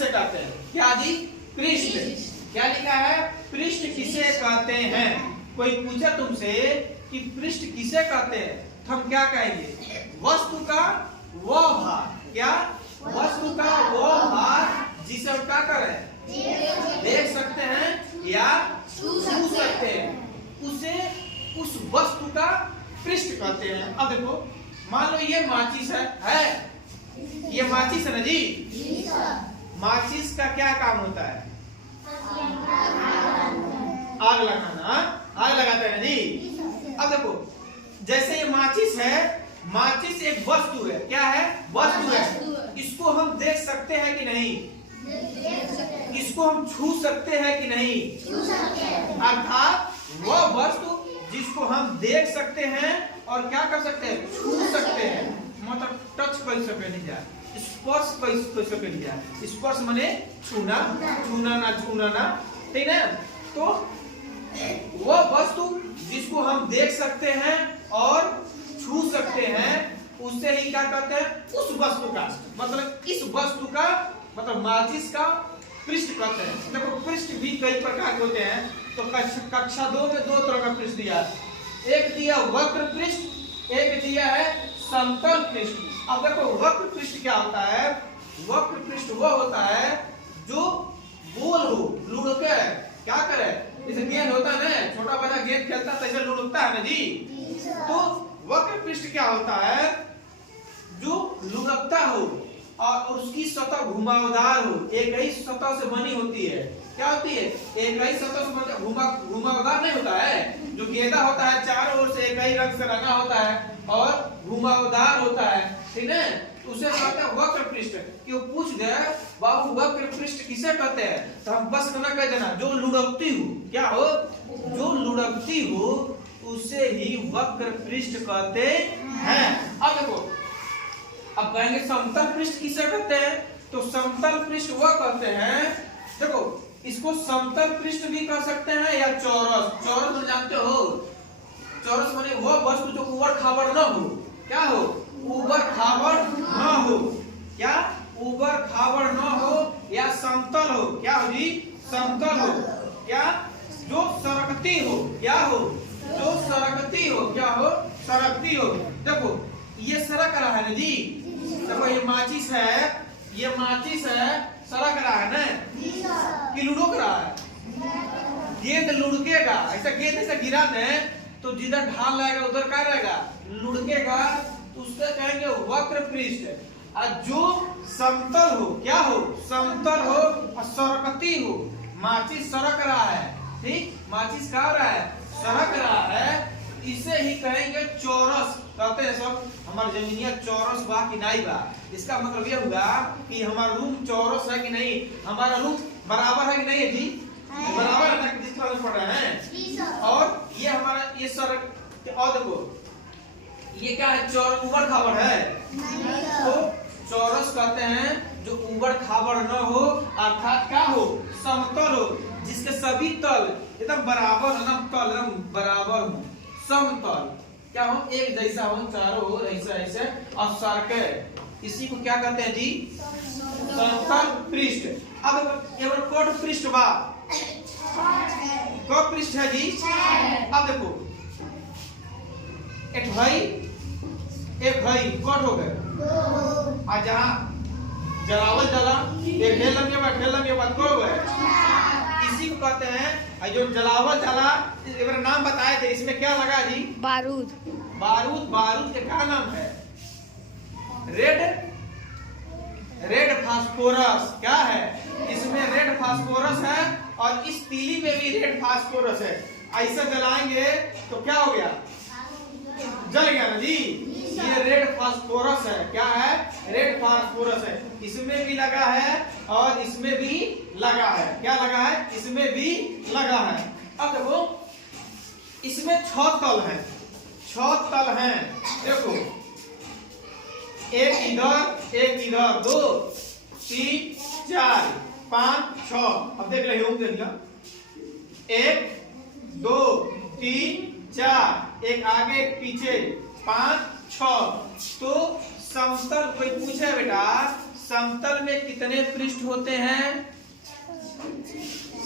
किसे कहते हैं? क्या जी? पृष्ठ। क्या लिखा है? पृष्ठ किसे कहते हैं? कोई पूछे तुमसे कि पृष्ठ किसे कहते हैं, तो हम क्या कहेंगे? वस्तु का वह भाग। क्या? वस्तु का वह भाग जिसे हम क्या करें? देख सकते हैं या छू सकते हैं, उसे उस वस्तु का पृष्ठ कहते हैं। अब देखो, मान लो ये माचिस है ये माचिस है ना जी? माचिस का क्या काम होता है? आग लगाना। आग लगाते हैं ना जी? अब देखो, जैसे ये माचिस है, माचिस एक वस्तु है। क्या है? वस्तु है। इसको हम देख सकते हैं कि नहीं? इसको हम छू सकते हैं कि नहीं? अर्थात वह वस्तु जिसको हम देख सकते हैं और क्या कर सकते हैं? छू सकते हैं। मतलब टच कर सकते नहीं जाए, स्पर्श कर सकते नहीं जाए। स्पर्श माने छूना, छूना ना छूना ना, ठीक है? तो वह वस्तु जिसको हम देख सकते हैं और छू सकते हैं, उससे ही क्या कहते हैं? उस वस्तु का, मतलब इस वस्तु का, मतलब माचिस का पृष्ठ कहते हैं। देखो, पृष्ठ भी कई प्रकार के होते हैं। तो कक्षा 2 में 2 तरह का पृष्ठ दिया। एक दिया वक्र पृष्ठ, एक दिया है समतल पृष्ठ। अब देखो, वक्र पृष्ठ क्या होता है? वक्र पृष्ठ वह होता है जो गोल हो, लुढ़के। क्या करे? जैसे गेंद होता है ना, छोटा बच्चा गेंद खेलता है, तैसे लुढ़कता है ना जी? तो वक्र पृष्ठ क्या होता है? जो लुढ़कता हो और उसकी सतह घुमावदार हो, एक ही सतह से बनी होती है। क्या होती है? एक ही सतह से घुमावदार नहीं होता है। जो गेंदा होता है चारों ओर से एक ही रंग से रंगा होता है और घुमावदार होता है, ठीक है? उसे कहते हैं वक्र पृष्ठ। कि वो पूछ गए, बाबू वक्र पृष्ठ किसे कहते हैं? तो हम बस इतना कह देना, जो लुढ़कती हो। क्या हो? जो लुढ़कती हो उसे ही वक्र पृष्ठ कहते हैं। अब देखो, अब कहेंगे समतल पृष्ठ किसे कहते हैं? तो समतल पृष्ठ वह कहते हैं, देखो, इसको समतल पृष्ठ भी कह सकते हैं या चौरस। चौरस तो जानते हो, चौरस माने वह वस्तु जो ऊबड़ खाबड़ न हो। क्या हो? ऊबड़ खाबड़ न हो। क्या? ऊबड़ खाबड़ न हो या समतल हो। क्या हो जी? समतल हो। क्या? जो सरकती हो। क्या हो? जो सरकती हो। क्या हो? सरकती हो। देखो, ये सरक रहा है ना जी? देखो, ये माचिस है, ये माचिस है, सरक रहा है ना कि लुढ़क रहा है? गेंद लुढ़केगा। ऐसा गेंद ऐसा गिरा दे तो जिधर ढाल रहेगा उधर क्या रहेगा? लुढ़केगा। तो उससे कहेंगे वक्र पृष्ठ। और जो समतल हो। क्या हो? समतल हो और सरकती हो। माचिस सरक रहा है, ठीक? माचिस क्या हो रहा है? सरक रहा है। इसे ही कहेंगे चौरस। कहते हैं सब हमारे जमीनिया चौरस बा कि नहीं बा। इसका मतलब ये हुआ कि हमारा रूम चौरस है कि नहीं, हमारा रूम बराबर है कि नहीं है जी? बराबर है ना, जिस तरह पढ़ रहे हैं। और ये हमारा ये सड़क, और देखो ये क्या है? चौर ऊबड़ खाबड़ है। तो चौरस कहते हैं जो ऊबड़ खाबड़ न हो, अर्थात क्या हो? समतल हो, जिसके सभी तल एकदम बराबर हो, तल एकदम बराबर हो, समतल। क्या हो? एक जैसा हो, चारों ओर ऐसा ऐसे और सरके। इसी को क्या कहते हैं जी? समतल पृष्ठ। अब एक कोट पृष्ठ बा। कब पृष्ठ है जी? अब देखो, एक भाई कोट हो गए। और जहाँ जलावल जला, एक ठेलन के बाद को हो गए। इसी को कहते हैं जो जलावल जला। एक नाम बताए थे, इसमें क्या लगा जी? बारूद। बारूद। बारूद के क्या नाम है? Red phosphorus. क्या है? इसमें रेड फास्फोरस है और इस तीली में भी रेड फास्फोरस है। ऐसा जलाएंगे तो क्या हो गया? जल गया ना जी? ये रेड फास्फोरस है। क्या है? रेड फास्फोरस है। इसमें भी लगा है और इसमें भी लगा है। क्या लगा है? इसमें भी लगा है। अब देखो, इसमें 6 तल है। 6 तल हैं। देखो, एक इधर 2 3 4 5 6। अब देख रहे हो, देख लो, 1 2 3 4, एक आगे एक पीछे, 5 6। तो समतल, कोई पूछे बेटा समतल में कितने पृष्ठ होते हैं?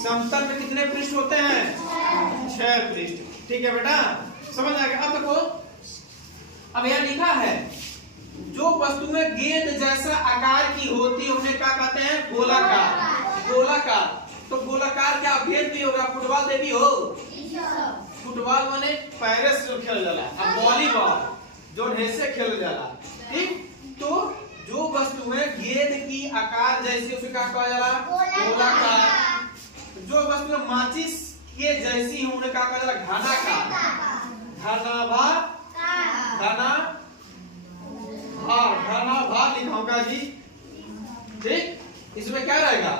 समतल में कितने पृष्ठ होते हैं? 6 पृष्ठ। ठीक है बेटा, समझ आ गया। अब देखो, अब यह लिखा है जो वस्तुएं गेंद जैसा आकार की होती है उन्हें क्या कहते हैं? गोलाकार। गोलाकार, तो गोलाकार क्या गेंद भी होगा? फुटबॉल दे भी हो, फुटबॉल माने पैरे से खेल जाला, अब वॉलीबॉल जो ऐसे खेल जाला। ठीक, तो जो वस्तुएं गेंद की आकार जैसी उसे क्या कहा जाला? गोलाकार। जो वस्तुएं माचिस के जैसी हैं उन्हें क्या कहा जाला? घनाकार। घनाभार, घनाभार लिखा होगा जी। ठीक, इसमें क्या रहेगा?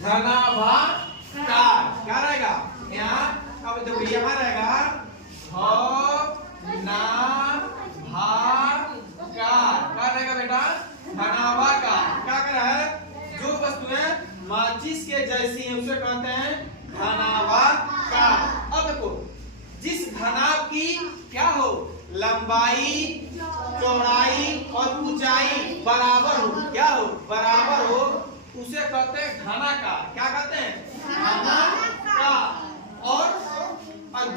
घनाभार क्या रहेगा? यहाँ अब देखो यहाँ रहेगा क्या रहेगा बेटा? घनाभार। क्या कर रहा है? जो वस्तुएं माचिस के जैसी हैं उसे कहते हैं घनाभार। अब देखो, जिस घनाभ की क्या हो? लंबाई, चौड़ाई और ऊंचाई बराबर हो, क्या हो? बराबर हो, उसे कहते हैं घनाकार। क्या कहते हैं? घनाकार। और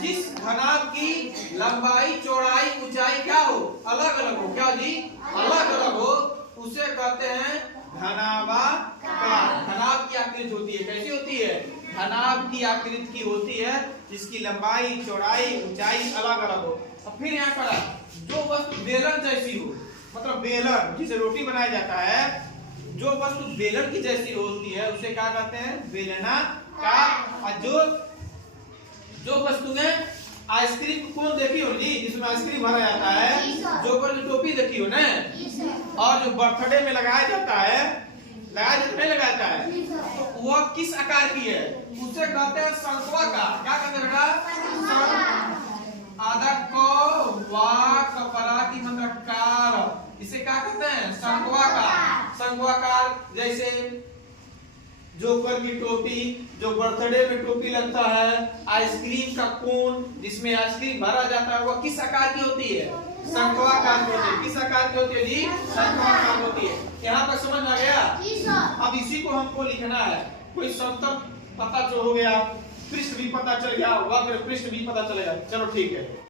जिस घनाभ की लंबाई, चौड़ाई, ऊंचाई क्या हो? अलग अलग हो, क्या जी? अलग अलग हो, उसे कहते हैं घनाभार। घनाभ की आकृति होती है, कैसी होती है? घनाभ की आकृति की होती है, जिसकी लंबाई, चौड़ाई, ऊंचाई अलग अलग हो। और फिर यहाँ करा जो वस्तु बेलन जैसी हो, मतलब बेलन जिसे रोटी बनाया जाता है, जो वस्तु बेलन की जैसी होती है उसे क्या कहते हैं? बेलनाकार। और जो वस्तुएं आइसक्रीम कोन देखी हो जी, जिसमें आइसक्रीम भरा जाता है, जो पर टोपी देखी हो ना, और जो बर्थडे में लगाया जाता है, नहीं लगाता है, तो वह किस आकार की है? उसे कहते हैं शंक्वाकार। क्या कहते हैं बेटा? आधा को वा कपरा की मतलब कार, इसे क्या कहते हैं? शंक्वाकार। शंक्वाकार जैसे जोकर की टोपी, जो बर्थडे में टोपी लगता है, आइसक्रीम का कोन जिसमें आइसक्रीम भरा जाता है, वह किस आकार की होती है? शंक्वाकार की होती है। किस आकार की होती है जी? शंक्वाकार होती है। यहाँ तक समझ आ गया? अब इसी को हमको लिखना है। कोई समतल पता हो गया, पृष्ठ भी पता चल गया, वक्र पृष्ठ भी पता चलेगा। चलो ठीक है।